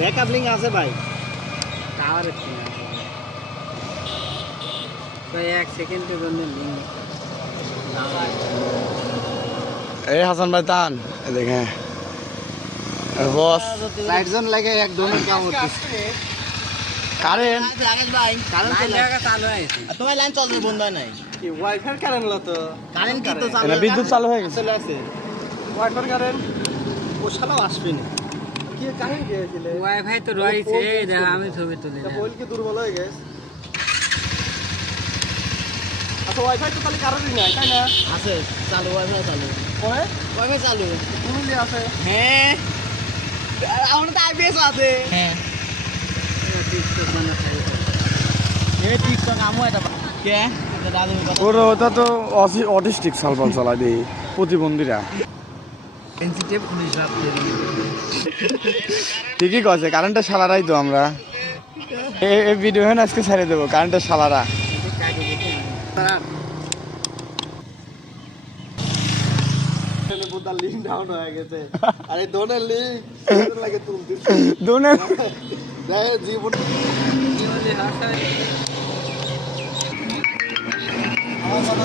backup link আছে ভাই tower ভাই 1 সেকেন্ডের জন্য লিংক এই হাসান ভাই তান দেখেন বস লাইট জোন লাগে এক ধরনের কাম হচ্ছে কারেন্ট আকাশ ভাই কারেন্ট চালু হয়েছে তোমার লাইন চলছে বন্ধ হয় নাই কি ওয়াইফাই কারেন্ট হলো তো কারেন্ট কি তো চালু এটা বিদ্যুৎ চালু হয়ে গেছে চলে আছে ওয়াইফাই কারেন্ট ও শালাও আসবে না কি কারেন্ট কি হয়েছিল ওয়াইফাই তো রয়েছে এই দেখ আমি ছবি তুলি মোবাইল কি দুর্বল হয়ে গেছে আচ্ছা ওয়াইফাই তো তাহলে কারেন্টই নাই তাই না আছে চালু ওয়াইফাই চালু ওহে ওয়াইফাই চালু পুরুলি আছে হ্যাঁ আমরা তো আইপিএস আছে হ্যাঁ টিকটক বানাতে এই টিকটক আমও এটা কে এটা দাদু কথা ওর ওটা তো অটিস্টিক সালপাল চালায় দেই প্রতিবন্ধীরা সেনসিটিভ পুলিশ রাত ঠিকই কছে কারেন্টের শালারাই তো আমরা এই ভিডিও হ্যাঁ আজকে ছেড়ে দেবো কারেন্টের শালারা বুদার লিংক ডাউন হয়ে গেছে আরে দোনের লিংক লাগে তুলতে দোনে দেখ জীবন কি বলে হাসা আমার কথা